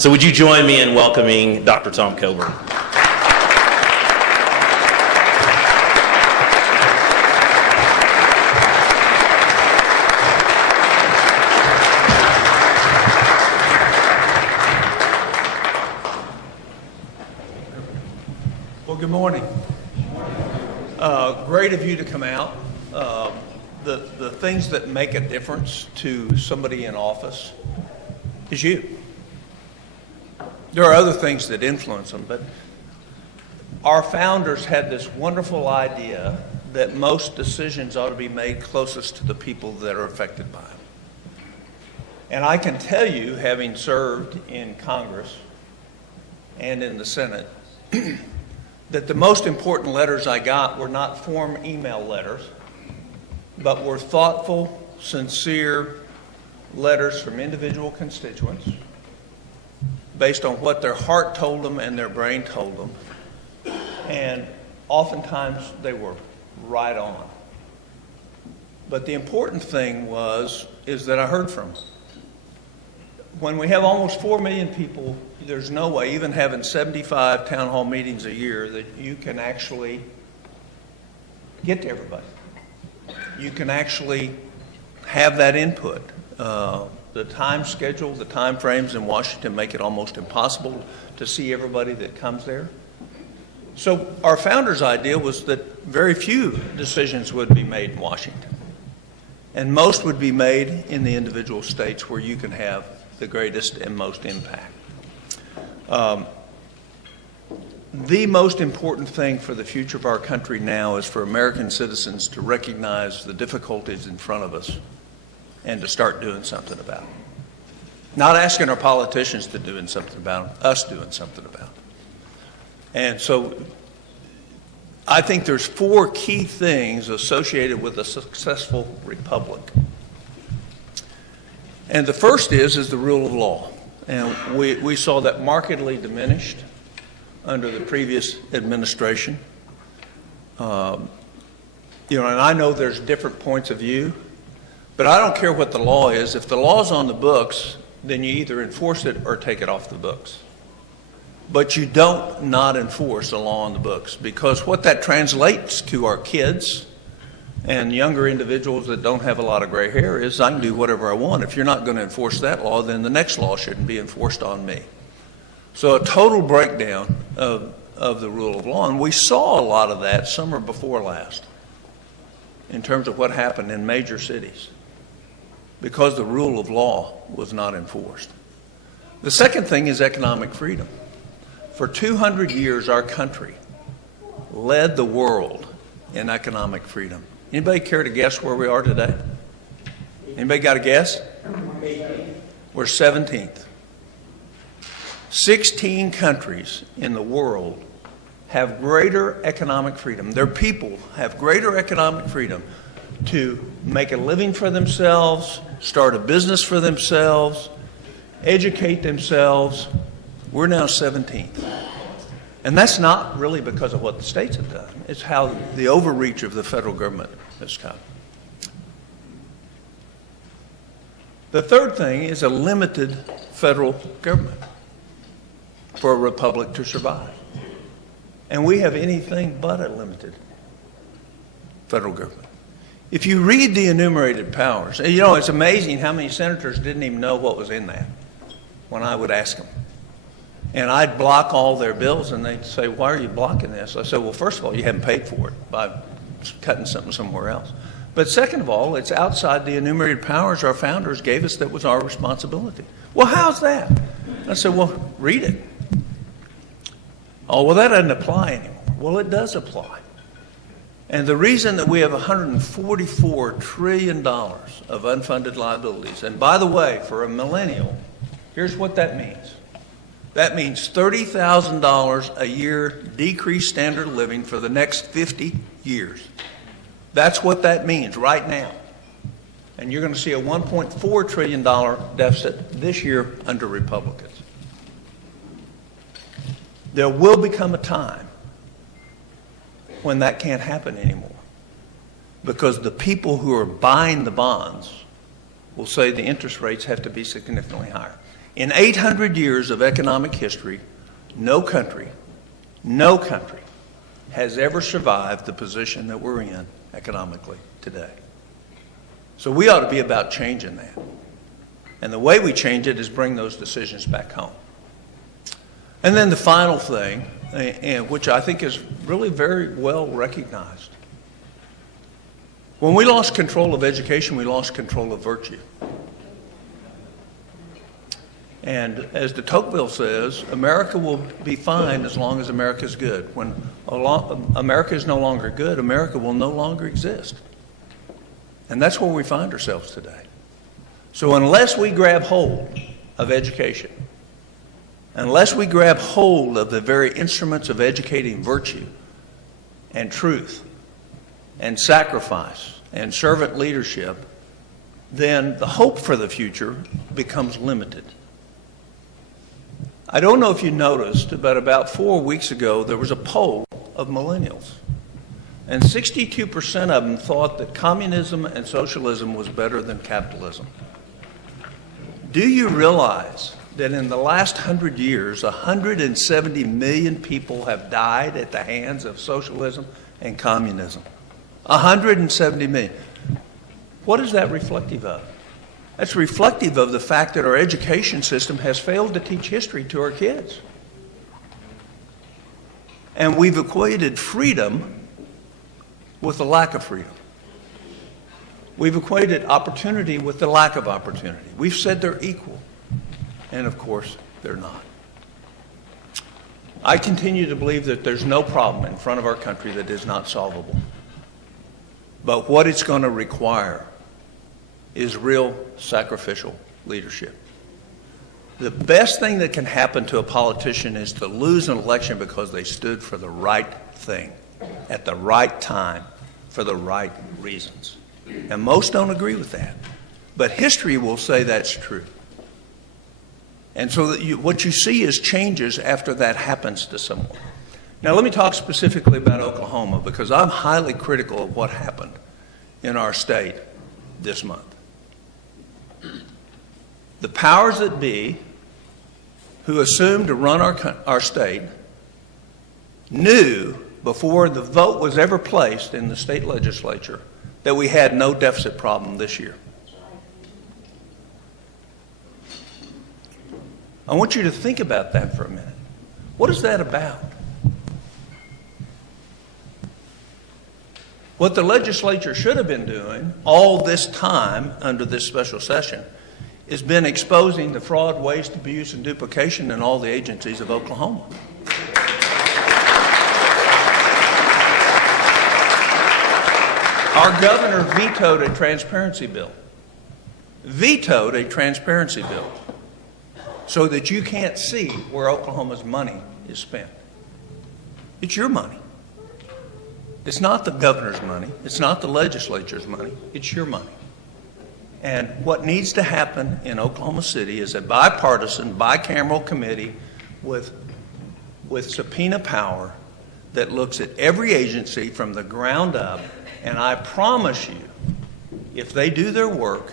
So would you join me in welcoming Dr. Tom Coburn? Well, good morning. Great of you to come out. The things that make a difference to somebody in office is you. There are other things that influence them, but our founders had this wonderful idea that most decisions ought to be made closest to the people that are affected by them. And I can tell you, having served in Congress and in the Senate, that the most important letters I got were not form email letters, but were thoughtful, sincere letters from individual constituents based on what their heart told them and their brain told them. And oftentimes they were right on. But the important thing is that I heard from them. When we have almost 4 million people, there's no way, even having 75 town hall meetings a year, that you can actually get to everybody. You can actually have that input. The time schedule, the time frames in Washington make it almost impossible to see everybody that comes there. So our founders' idea was that very few decisions would be made in Washington, and most would be made in the individual states where you can have the greatest and most impact. The most important thing for the future of our country now is for American citizens to recognize the difficulties in front of us and to start doing something about it. Not asking our politicians to do something about it, us doing something about it. And so I think there's 4 key things associated with a successful republic. And the first is the rule of law. And we saw that markedly diminished under the previous administration. And I know there's different points of view, but I don't care what the law is. If the law's on the books, then you either enforce it or take it off the books. But you don't not enforce a law on the books, because what that translates to our kids and younger individuals that don't have a lot of gray hair is, I can do whatever I want. If you're not going to enforce that law, then the next law shouldn't be enforced on me. So a total breakdown of the rule of law. And we saw a lot of that summer before last in terms of what happened in major cities because the rule of law was not enforced. The second thing is economic freedom. For 200 years, our country led the world in economic freedom. Anybody care to guess where we are today? Anybody got a guess? We're 17th. 16 countries in the world have greater economic freedom. Their people have greater economic freedom to make a living for themselves, start a business for themselves, educate themselves. We're now 17th. And that's not really because of what the states have done. It's how the overreach of the federal government has come. The third thing is a limited federal government for a republic to survive. And we have anything but a limited federal government. If you read the enumerated powers, it's amazing how many senators didn't even know what was in that when I would ask them. And I'd block all their bills, and they'd say, why are you blocking this? I said, well, first of all, you haven't paid for it by cutting something somewhere else. But second of all, it's outside the enumerated powers our founders gave us that was our responsibility. Well, how's that? I said, well, read it. Oh, well, that doesn't apply anymore. Well, it does apply. And the reason that we have $144 trillion of unfunded liabilities, and by the way, for a millennial, here's what that means. That means $30,000 a year decreased standard of living for the next 50 years. That's what that means right now. And you're going to see a $1.4 trillion deficit this year under Republicans. There will become a time when that can't happen anymore, because the people who are buying the bonds will say the interest rates have to be significantly higher. In 800 years of economic history, no country has ever survived the position that we're in economically today. So we ought to be about changing that. And the way we change it is bring those decisions back home. And then the final thing, which I think is really very well recognized. When we lost control of education, we lost control of virtue. And as de Tocqueville says, America will be fine as long as America is good. When America is no longer good, America will no longer exist. And that's where we find ourselves today. So unless we grab hold of education, unless we grab hold of the very instruments of educating virtue and truth and sacrifice and servant leadership, then the hope for the future becomes limited. I don't know if you noticed, but about 4 weeks ago, there was a poll of millennials. And 62% of them thought that communism and socialism was better than capitalism. Do you realize that in the last 100 years, 170 million people have died at the hands of socialism and communism? 170 million. What is that reflective of? That's reflective of the fact that our education system has failed to teach history to our kids. And we've equated freedom with the lack of freedom. We've equated opportunity with the lack of opportunity. We've said they're equal. And of course, they're not. I continue to believe that there's no problem in front of our country that is not solvable. But what it's going to require is real sacrificial leadership. The best thing that can happen to a politician is to lose an election because they stood for the right thing at the right time for the right reasons. And most don't agree with that. But history will say that's true. And so what you see is changes after that happens to someone. Now let me talk specifically about Oklahoma, because I'm highly critical of what happened in our state this month. The powers that be who assumed to run our state knew before the vote was ever placed in the state legislature that we had no deficit problem this year. I want you to think about that for a minute. What is that about? What the legislature should have been doing all this time under this special session has been exposing the fraud, waste, abuse, and duplication in all the agencies of Oklahoma. Our governor vetoed a transparency bill. Vetoed a transparency bill so that you can't see where Oklahoma's money is spent. It's your money. It's not the governor's money. It's not the legislature's money. It's your money. And what needs to happen in Oklahoma City is a bipartisan, bicameral committee with subpoena power that looks at every agency from the ground up. And I promise you, if they do their work,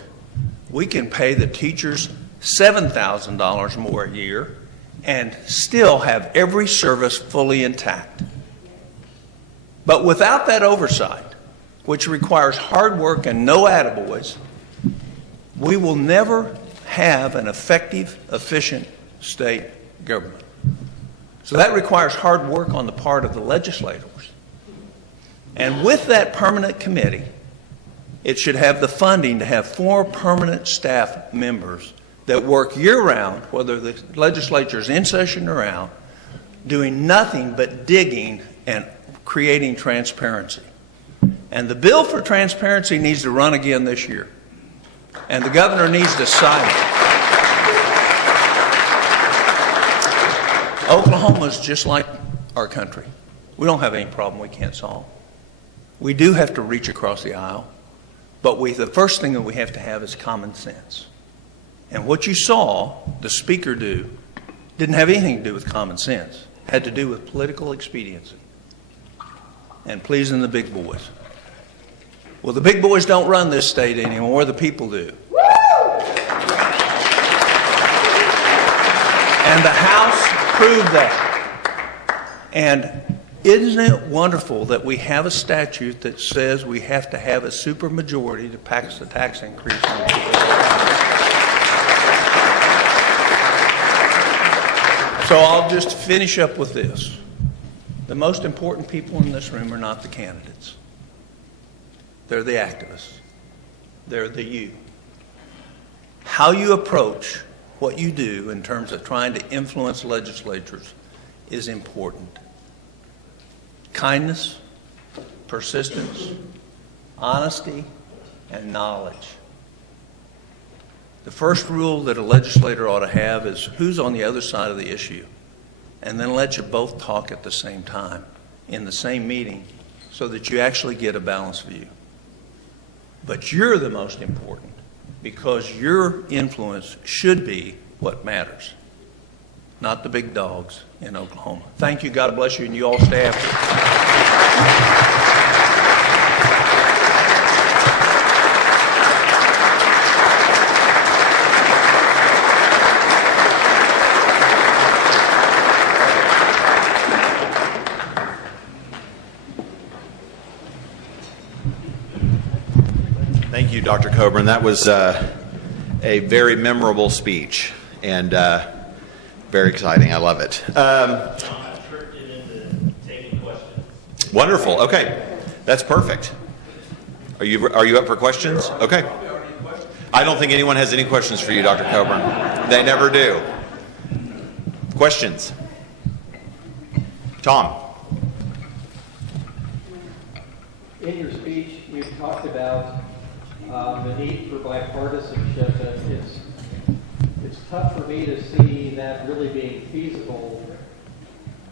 we can pay the teachers $7,000 more a year and still have every service fully intact. But without that oversight, which requires hard work and no attaboys, we will never have an effective, efficient state government. So that requires hard work on the part of the legislators. And with that permanent committee, it should have the funding to have 4 permanent staff members that work year-round, whether the legislature is in session or out, doing nothing but digging and creating transparency. And the bill for transparency needs to run again this year. And the governor needs to sign it. Oklahoma is just like our country. We don't have any problem we can't solve. We do have to reach across the aisle, but the first thing that we have to have is common sense. And what you saw the speaker do didn't have anything to do with common sense. It had to do with political expediency and pleasing the big boys. Well, the big boys don't run this state anymore, the people do. And the House proved that. And isn't it wonderful that we have a statute that says we have to have a supermajority to pass the tax increase on people? So I'll just finish up with this. The most important people in this room are not the candidates. They're the activists. They're the you. How you approach what you do in terms of trying to influence legislatures is important. Kindness, persistence, honesty, and knowledge. The first rule that a legislator ought to have is who's on the other side of the issue, and then let you both talk at the same time in the same meeting so that you actually get a balanced view. But you're the most important because your influence should be what matters, not the big dogs in Oklahoma. Thank you. God bless you, and you all stay after. Thank you, Dr. Coburn. That was a very memorable speech and very exciting. I love it. Wonderful. Okay, that's perfect. Are you up for questions? Okay. I don't think anyone has any questions for you, Dr. Coburn. They never do. Questions? Tom. In your speech, you talked about the need for bipartisanship, and it's tough for me to see that really being feasible,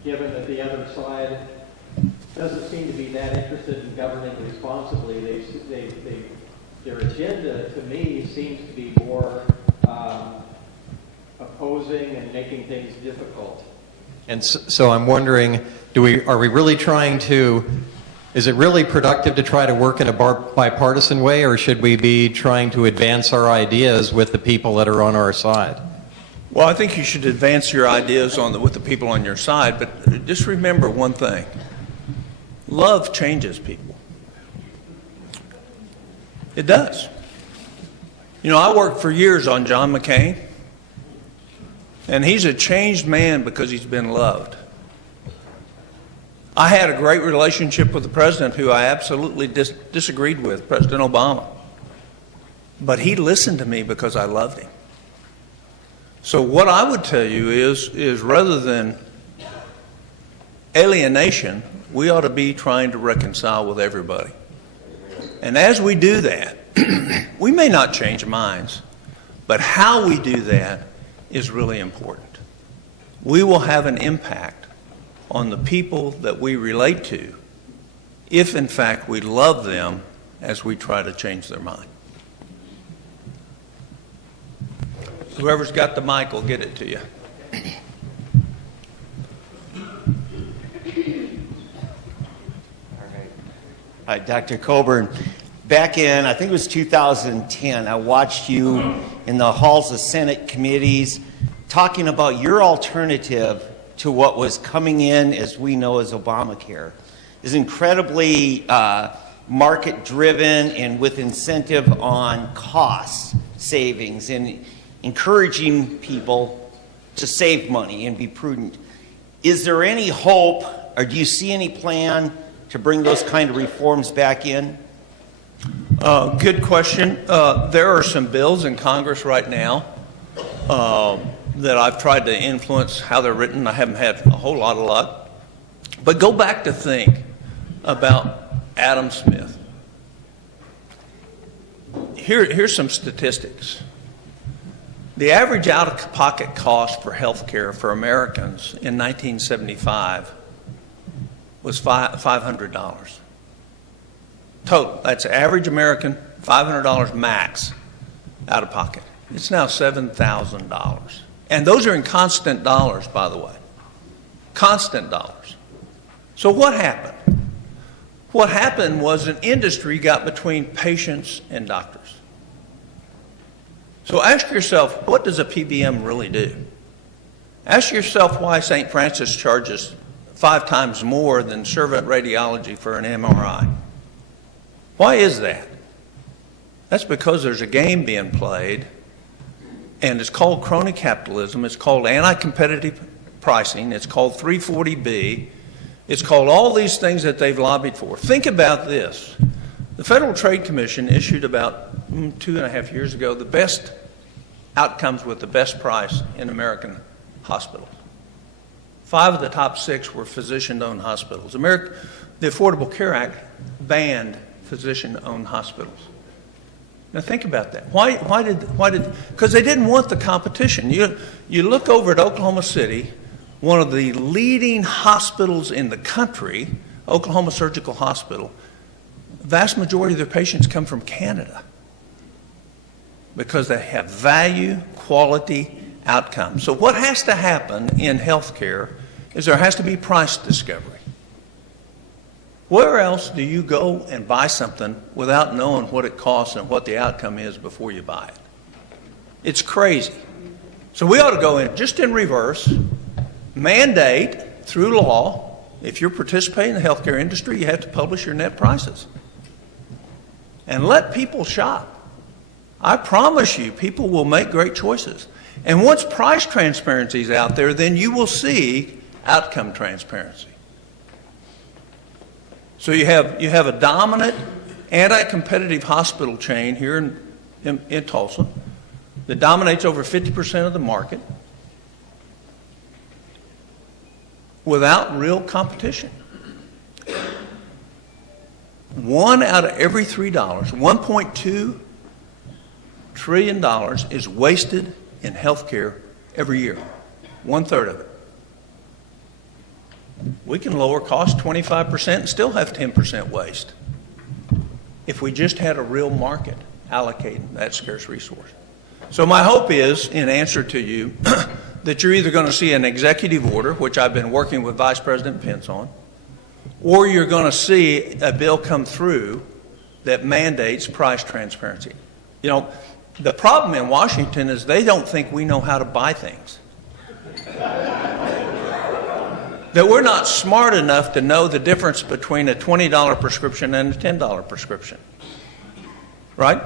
given that the other side doesn't seem to be that interested in governing responsibly. Their agenda, to me, seems to be more opposing and making things difficult. And so I'm wondering, are we really trying to? Is it really productive to try to work in a bipartisan way, or should we be trying to advance our ideas with the people that are on our side? Well, I think you should advance your ideas with the people on your side, but just remember one thing. Love changes people. It does. You know, I worked for years on John McCain, and he's a changed man because he's been loved. I had a great relationship with the president who I absolutely disagreed with, President Obama. But he listened to me because I loved him. So what I would tell you is rather than alienation, we ought to be trying to reconcile with everybody. And as we do that, we may not change minds, but how we do that is really important. We will have an impact on the people that we relate to if, in fact, we love them as we try to change their mind. Whoever's got the mic will get it to you. Hi, Dr. Coburn. Back in, I think it was 2010, I watched you in the halls of Senate committees talking about your alternative to what was coming in, as we know as Obamacare, is incredibly market-driven and with incentive on cost savings and encouraging people to save money and be prudent. Is there any hope, or do you see any plan to bring those kind of reforms back in? Good question. There are some bills in Congress right now that I've tried to influence how they're written. I haven't had a whole lot of luck. But go back to think about Adam Smith. Here's some statistics. The average out-of-pocket cost for health care for Americans in 1975 was $500. Total. That's average American, $500 max out of pocket. It's now $7,000. And those are in constant dollars, by the way. Constant dollars. So what happened? What happened was an industry got between patients and doctors. So ask yourself, what does a PBM really do? Ask yourself why St. Francis charges 5 times more than servant radiology for an MRI. Why is that? That's because there's a game being played, and it's called crony capitalism, it's called anti-competitive pricing, it's called 340B, it's called all these things that they've lobbied for. Think about this. The Federal Trade Commission issued about 2.5 years ago the best outcomes with the best price in American hospitals. 5 of the top 6 were physician-owned hospitals. The Affordable Care Act banned physician-owned hospitals. Now think about that. Why did? Because they didn't want the competition. You look over at Oklahoma City, one of the leading hospitals in the country, Oklahoma Surgical Hospital. The vast majority of their patients come from Canada because they have value, quality, outcomes. So what has to happen in healthcare is there has to be price discovery. Where else do you go and buy something without knowing what it costs and what the outcome is before you buy it? It's crazy. So we ought to go in just in reverse, mandate through law, if you're participating in the healthcare industry, you have to publish your net prices. And let people shop. I promise you, people will make great choices. And once price transparency is out there, then you will see outcome transparency. So you have a dominant anti-competitive hospital chain here in Tulsa that dominates over 50% of the market without real competition. 1 out of every $3, $1.2 trillion is wasted in healthcare every year, 1/3 of it. We can lower costs 25% and still have 10% waste if we just had a real market allocating that scarce resource. So my hope is, in answer to you, that you're either going to see an executive order, which I've been working with Vice President Pence on, or you're going to see a bill come through that mandates price transparency. You know, the problem in Washington is they don't think we know how to buy things. That we're not smart enough to know the difference between a $20 prescription and a $10 prescription. Right?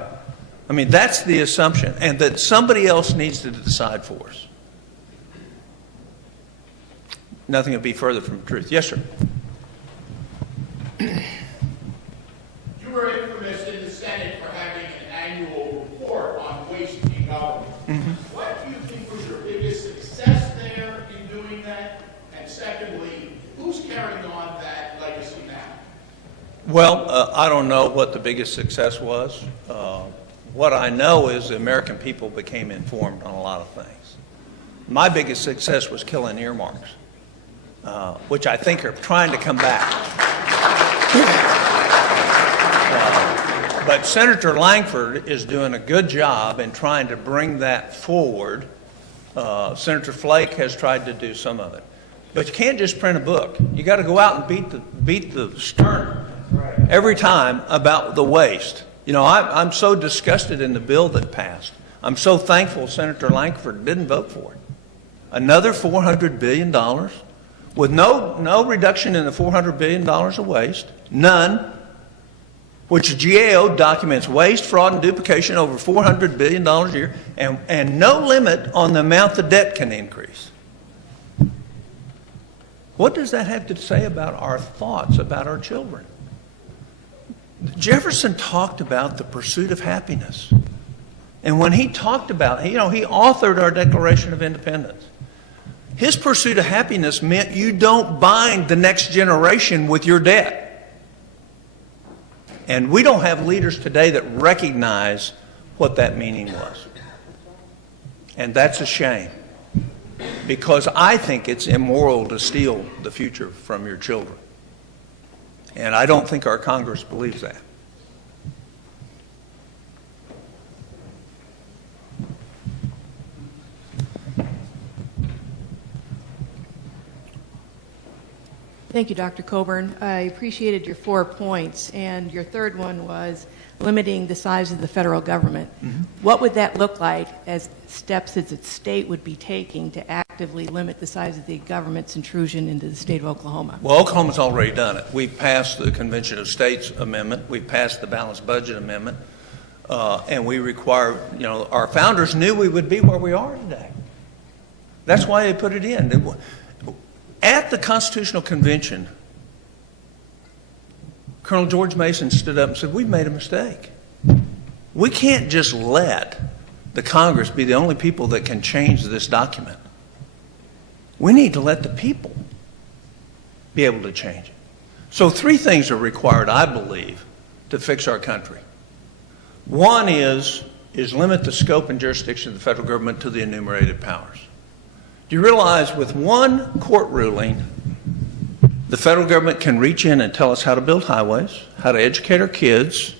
I mean, that's the assumption, and that somebody else needs to decide for us. Nothing would be further from the truth. Yes, sir. You were infamous in the Senate for having an annual report on waste in government. Mm-hmm. What do you think was your biggest success there in doing that? And secondly, who's carrying on that legacy now? Well, I don't know what the biggest success was. What I know is the American people became informed on a lot of things. My biggest success was killing earmarks, which I think are trying to come back. But Senator Langford is doing a good job in trying to bring that forward. Senator Flake has tried to do some of it. But you can't just print a book. You got to go out and beat the stern every time about the waste. You know, I'm so disgusted in the bill that passed. I'm so thankful Senator Langford didn't vote for it. Another $400 billion with no reduction in the $400 billion of waste, none, which GAO documents waste, fraud, and duplication over $400 billion a year, and no limit on the amount the debt can increase. What does that have to say about our thoughts about our children? Jefferson talked about the pursuit of happiness. And when he talked about, he authored our Declaration of Independence. His pursuit of happiness meant you don't bind the next generation with your debt. And we don't have leaders today that recognize what that meaning was. And that's a shame. Because I think it's immoral to steal the future from your children. And I don't think our Congress believes that. Thank Thank you, Dr. Coburn. I appreciated your 4 points, and your third one was limiting the size of the federal government. What would that look like as steps that the state would be taking to actively limit the size of the government's intrusion into the state of Oklahoma? Well, Oklahoma's already done it. We've passed the Convention of States Amendment. We've passed the Balanced Budget Amendment. And we require, our founders knew we would be where we are today. That's why they put it in. At the Constitutional Convention, Colonel George Mason stood up and said, we've made a mistake. We can't just let the Congress be the only people that can change this document. We need to let the people be able to change it. So 3 things are required, I believe, to fix our country. One is limit the scope and jurisdiction of the federal government to the enumerated powers. Do you realize with one court ruling, the federal government can reach in and tell us how to build highways, how to educate our kids,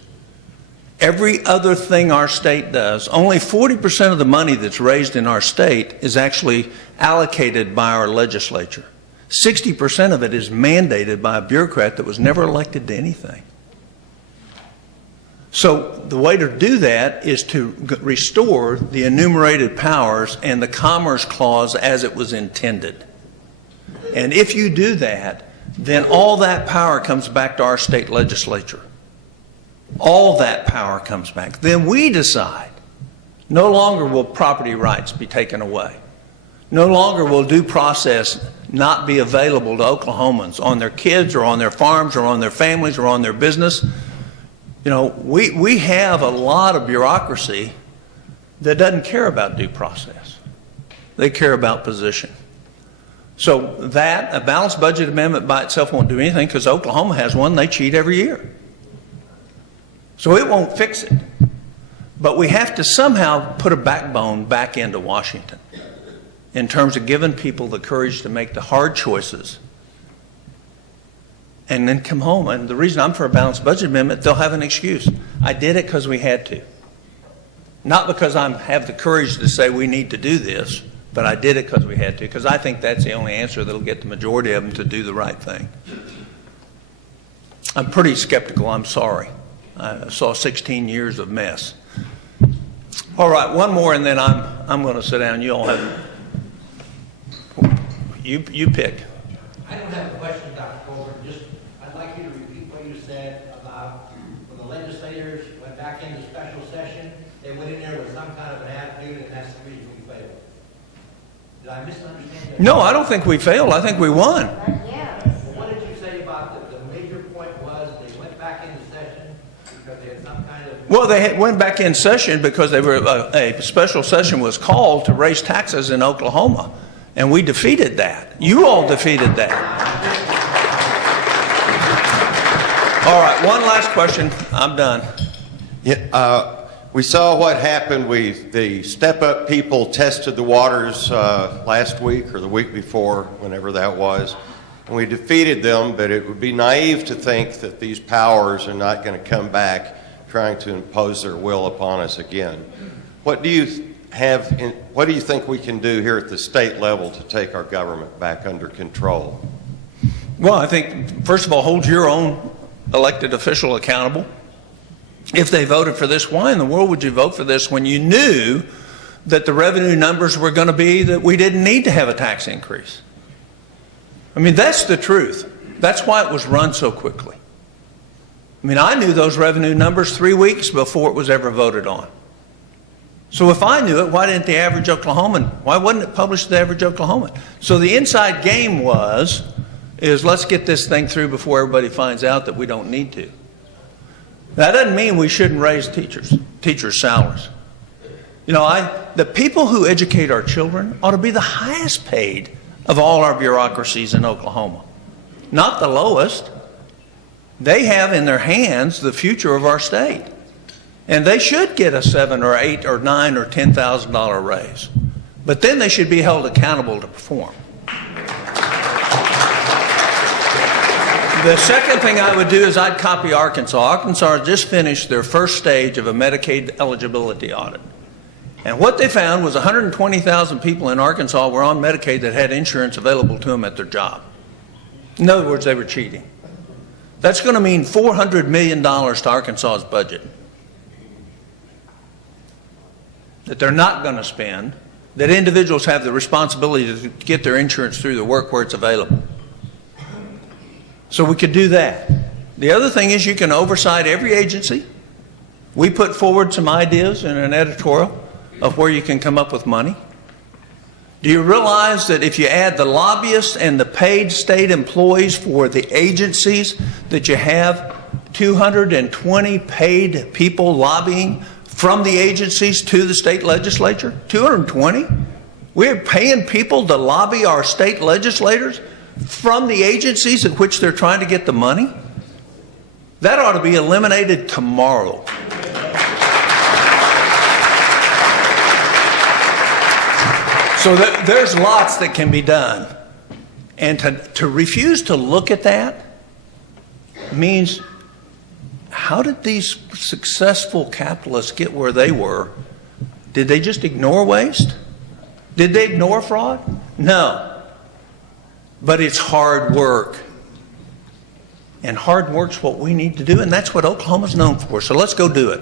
every other thing our state does. Only 40% of the money that's raised in our state is actually allocated by our legislature. 60% of it is mandated by a bureaucrat that was never elected to anything. So the way to do that is to restore the enumerated powers and the Commerce Clause as it was intended. And if you do that, then all that power comes back to our state legislature. All that power comes back. Then we decide. No longer will property rights be taken away. No longer will due process not be available to Oklahomans on their kids or on their farms or on their families or on their business. We have a lot of bureaucracy that doesn't care about due process. They care about position. So a balanced budget amendment by itself won't do anything because Oklahoma has one. They cheat every year. So it won't fix it. But we have to somehow put a backbone back into Washington in terms of giving people the courage to make the hard choices and then come home. And the reason I'm for a balanced budget amendment, they'll have an excuse. I did it because we had to. Not because I have the courage to say we need to do this, but I did it because we had to, because I think that's the only answer that'll get the majority of them to do the right thing. I'm pretty skeptical, I'm sorry. I saw 16 years of mess. All right, one more and then I'm going to sit down. You all have, you pick. I don't have a question, Dr. Coburn. I'd like you to repeat what you said about when the legislators went back into special session, they went in there with some kind of an attitude, and that's the reason we failed. Did I misunderstand that? No, I don't think we failed. I think we won. Well, what did you say about the major point was they went back into session because they had some kind of... Well, they went back in session because a special session was called to raise taxes in Oklahoma. And we defeated that. You all defeated that. All right, one last question. I'm done. Yeah, we saw what happened. The step-up people tested the waters last week or the week before, whenever that was, and we defeated them, but it would be naive to think that these powers are not going to come back trying to impose their will upon us again. What do you think we can do here at the state level to take our government back under control? Well, I think, first of all, hold your own elected official accountable. If they voted for this, why in the world would you vote for this when you knew that the revenue numbers were going to be that we didn't need to have a tax increase? I mean, that's the truth. That's why it was run so quickly. I mean, I knew those revenue numbers 3 weeks before it was ever voted on. So if I knew it, why didn't the average Oklahoman, why wasn't it published to the average Oklahoman? So the inside game is let's get this thing through before everybody finds out that we don't need to. That doesn't mean we shouldn't raise teachers' salaries. The people who educate our children ought to be the highest paid of all our bureaucracies in Oklahoma, not the lowest. They have in their hands the future of our state. And they should get a $7,000 or $8,000 or $9,000 or $10,000 raise. But then they should be held accountable to perform. The second thing I would do is I'd copy Arkansas. Arkansas just finished their first stage of a Medicaid eligibility audit. And what they found was 120,000 people in Arkansas were on Medicaid that had insurance available to them at their job. In other words, they were cheating. That's going to mean $400 million to Arkansas's budget that they're not going to spend, that individuals have the responsibility to get their insurance through the work where it's available. So we could do that. The other thing is you can oversight every agency. We put forward some ideas in an editorial of where you can come up with money. Do you realize that if you add the lobbyists and the paid state employees for the agencies, that you have 220 paid people lobbying from the agencies to the state legislature? 220? We're paying people to lobby our state legislators from the agencies at which they're trying to get the money? That ought to be eliminated tomorrow. So there's lots that can be done. And to refuse to look at that means, how did these successful capitalists get where they were? Did they just ignore waste? Did they ignore fraud? No. But it's hard work. And hard work's what we need to do, and that's what Oklahoma's known for. So let's go do it.